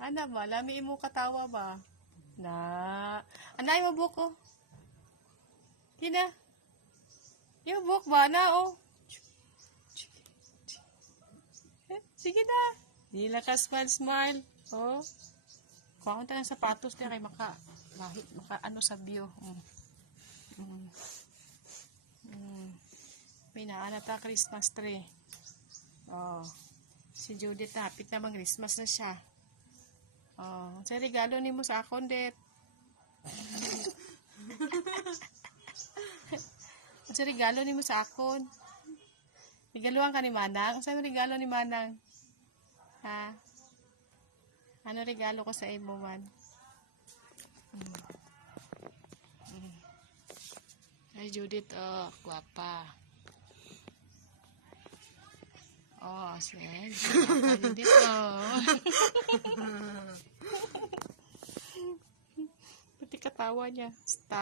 Ana ba? Lami mo katawa ba? Na. Anay mo buko. Tina. Yung buhok ba na, oh. Sige na. Di lang ka smile. Oh. Kuha ko tayo ng sapatos niya kay maka ano sa view. May naana ta Christmas tree. Oh. Si Judith hapit na mang Christmas na siya. Oh, sa regalo ni mo sa akon, Det. Sa regalo ni mo sa akon. Regaluhan ka ni Manang? Saan regalo ni Manang? Ha? Ano regalo ko sa imo man? Ay, Judith, oh, guwapa. Oh, sige. Guwapa, Judith, oh. Pati katawa niya. Stop.